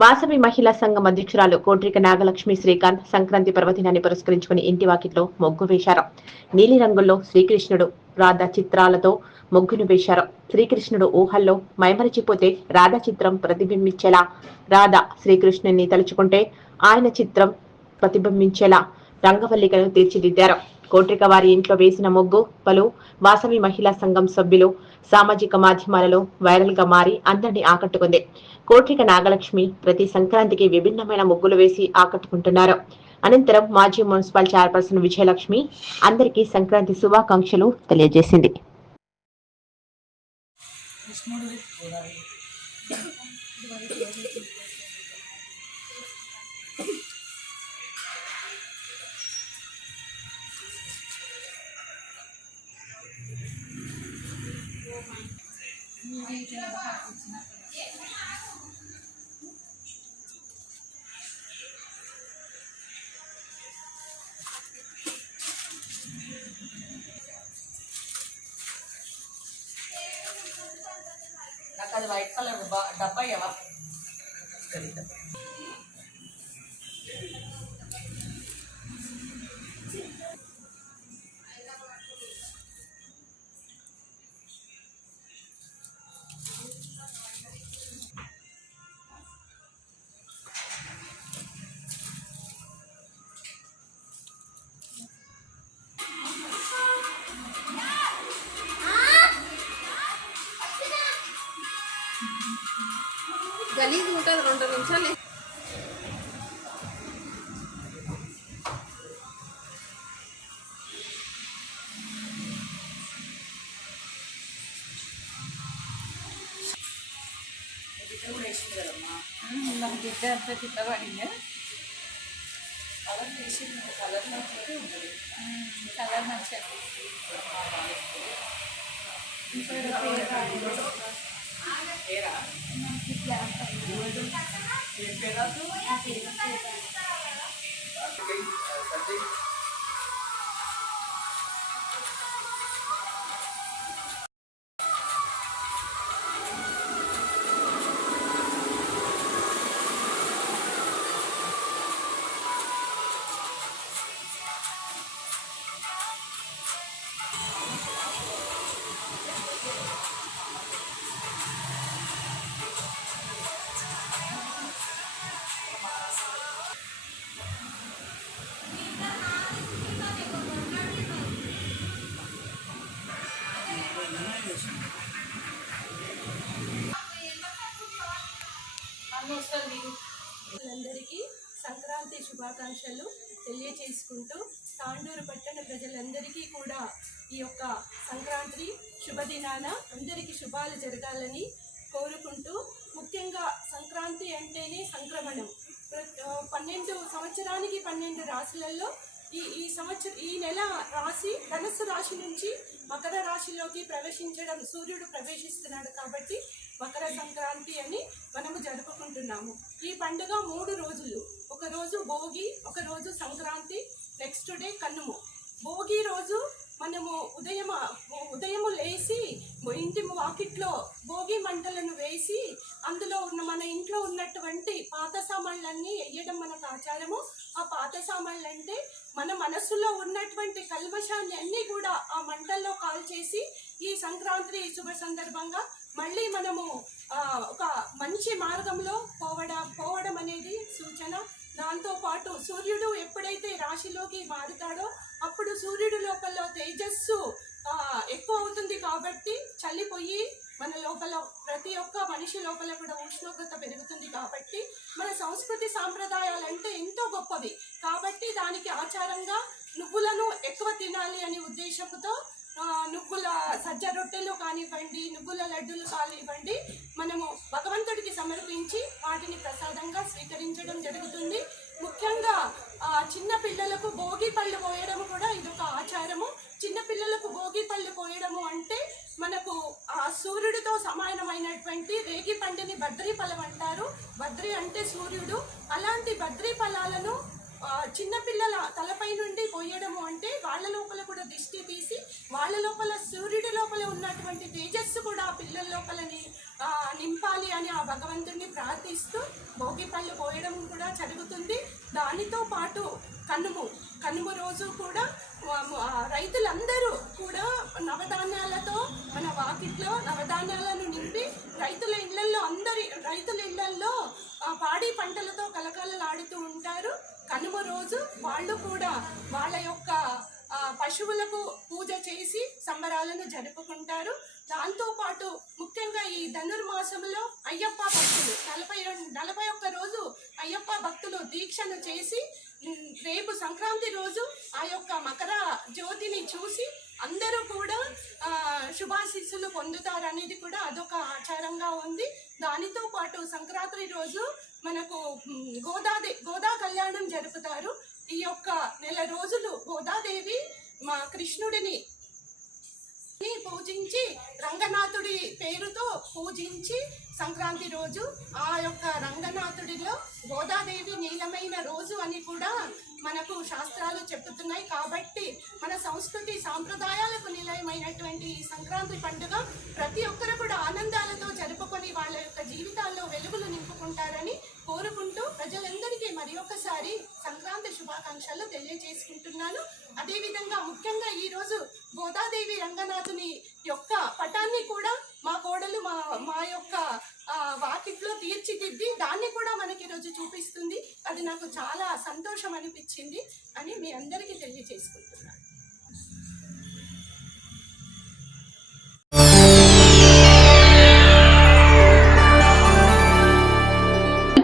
వాసవి మహిళా సంఘం అధ్యక్షురాలు కోట్రిక నాగలక్ష్మి శ్రీకాంత్ సంక్రాంతి పర్వదినాన్ని పురస్కరించుకుని ఇంటి వాకిట్లో మొగ్గు వేశారు. నీలి రంగుల్లో శ్రీకృష్ణుడు రాధా చిత్రాలతో మొగ్గును వేశారు. శ్రీకృష్ణుడు ఊహల్లో మైమరచిపోతే రాధా చిత్రం ప్రతిబింబించేలా రాధా శ్రీకృష్ణుని తలుచుకుంటే ఆయన చిత్రం ప్రతిబింబించేలా రంగవల్లికను తీర్చిదిద్దారు. కోట్రిక వారి ఇంట్లో వేసిన ముగ్గు పలు వాసవి మహిళా సంఘం సభ్యులు సామాజిక మాధ్యమాలలో వైరల్గా మారి అందరినీ ఆకట్టుకుంది. కోట్రిక నాగలక్ష్మి ప్రతి సంక్రాంతికి విభిన్నమైన ముగ్గులు వేసి ఆకట్టుకుంటున్నారు. అనంతరం మాజీ మున్సిపల్ చైర్పర్సన్ విజయలక్ష్మి అందరికీ సంక్రాంతి శుభాకాంక్షలు తెలియజేసింది. కృష్ణుడు వైట్ కలర్ డబ్బా ఇవ్వవా గలీజ్ ఉంటుంది రెండు నిమిషాలు. బిడ్డ కూడా వేసింది అంతా పడింది కలర్ వేసింది కలర్ నాకు ఉంటుంది కలర్ మంచిగా Temperatura. Temperatura. సంక్రాంతి శుభాకాంక్షలు తెలియచేసుకుంటూ తాండూరు పట్టణ ప్రజలందరికీ కూడా ఈ యొక్క సంక్రాంతి శుభదినాన అందరికీ శుభాలు జరగాలని కోరుకుంటూ ముఖ్యంగా సంక్రాంతి అంటేనే సంక్రమణం. ప్ర- పన్నెండు సంవత్సరానికి పన్నెండు రాశులలో ఈ ఈ సంవత్సర ఈ నెల రాశి ధనుస్సు రాశి నుంచి మకర రాశిలోకి ప్రవేశించడం సూర్యుడు ప్రవేశిస్తున్నాడు కాబట్టి మకర సంక్రాంతి అని మనము జరుపుకుంటున్నాము. ఈ పండుగ మూడు రోజులు. ఒకరోజు భోగి ఒకరోజు సంక్రాంతి నెక్స్ట్ డే కన్నుము. భోగి రోజు మనము ఉదయం ఉదయము లేచి ఇంటి వాకిట్లో భోగి మంటలను వేసి అందులో ఉన్న మన ఇంట్లో ఉన్నటువంటి పాత సామాన్లన్నీ వేయడం మనకు ఆచారము. ఆ పాత సామాన్లు అంటే మన మనస్సులో ఉన్నటువంటి కల్మషాన్ని అన్నీ కూడా ఆ మంటల్లో కాల్చేసి ఈ సంక్రాంతి శుభ సందర్భంగా మళ్ళీ మనము ఒక మంచి మార్గంలో పోవడం పోవడం అనేది సూచన. దాంతో పాటు సూర్యుడు ఎప్పుడైతే రాశిలోకి మారుతాడో అప్పుడు సూర్యుడు లోపల తేజస్సు ఎక్కువ అవుతుంది కాబట్టి చల్లిపోయి మన లోపల ప్రతి ఒక్క మనిషి లోపల కూడా ఉష్ణోగ్రత పెరుగుతుంది కాబట్టి మన సంస్కృతి సాంప్రదాయాలు అంటే ఎంతో గొప్పవి. కాబట్టి దానికి ఆచారంగా నువ్వులను ఎక్కువ తినాలి అనే ఉద్దేశంతో నువ్వుల సజ్జ రొట్టెలు కానివ్వండి నువ్వుల లడ్డూలు కానివ్వండి మనము భగవంతుడికి సమర్పించి వాటిని ప్రసాదంగా స్వీకరించడం జరుగుతుంది. ముఖ్యంగా ఆ, చిన్న పిల్లలకు భోగి పళ్ళు పోయడం కూడా ఇదొక ఆచారము. చిన్న పిల్లలకు భోగి పళ్ళు పోయడము అంటే మనకు ఆ సూర్యుడితో సమానమైనటువంటి రేగి పండుని బద్రీ ఫలం అంటారు. బద్రి అంటే సూర్యుడు. అలాంటి బద్రీ ఫలాలను చిన్నపిల్లల తలపై నుండి పోయడము అంటే వాళ్ళ లోపల కూడా దిష్టి తీసి వాళ్ళ లోపల సూర్యుడి లోపల ఉన్నటువంటి తేజస్సు కూడా ఆ పిల్లల లోపలని నింపాలి అని ఆ భగవంతుడిని ప్రార్థిస్తూ భోగి పళ్ళు పోయడం కూడా జరుగుతుంది. దానితో పాటు కనుము కనుము రోజు కూడా రైతులందరూ కూడా నవధాన్యాలతో మన వాకిట్లో నవధాన్యాలను నింపి రైతుల ఇళ్ళలో అందరి రైతుల ఇళ్ళలో పాడి పంటలతో కలకలలాడుతూ ఉంటారు. కనుమ రోజు వాళ్ళు కూడా వాళ్ళ యొక్క పశువులకు పూజ చేసి సంబరాలను జరుపుకుంటారు. దాంతోపాటు ముఖ్యంగా ఈ ధనుర్మాసంలో అయ్యప్ప భక్తులు నలభై రెండు నలభై ఒక్క రోజు అయ్యప్ప భక్తులు దీక్షను చేసి రేపు సంక్రాంతి రోజు ఆ యొక్క మకర జ్యోతిని చూసి అందరూ కూడా ఆ, శుభాశీస్సులు పొందుతారు అనేది కూడా అదొక ఆచారంగా ఉంది. దానితో పాటు సంక్రాంతి రోజు మనకు ఉమ్, గోదాదే గోదా కళ్యాణం జరుపుతారు. ఈ యొక్క నెల రోజులు గోదాదేవి మా కృష్ణుడిని పూజించి రంగనాథుడి పేరుతో పూజించి సంక్రాంతి రోజు ఆ యొక్క రంగనాథుడిలో గోదాదేవి నీలమైన రోజు అని కూడా మనకు శాస్త్రాలు చెబుతున్నాయి కాబట్టి సంస్కృతి సాంప్రదాయాలకు నిలయమైనటువంటి ఈ సంక్రాంతి పండుగ ప్రతి ఒక్కరు కూడా ఆనందాలతో జరుపుకొని వాళ్ళ యొక్క జీవితాల్లో వెలుగులు నింపుకుంటారని కోరుకుంటూ ప్రజలందరికీ మరి ఒక్కసారి సంక్రాంతి శుభాకాంక్షలు తెలియజేసుకుంటున్నాను. అదేవిధంగా ముఖ్యంగా ఈరోజు గోదాదేవి రంగనాథుని యొక్క పటాన్ని కూడా మా కోడలు మా మా యొక్క వాకిట్లో తీర్చిదిద్ది దాన్ని కూడా మనకి ఈరోజు చూపిస్తుంది. అది నాకు చాలా సంతోషం అనిపించింది అని మీ అందరికీ తెలియజేసుకుంటున్నాను.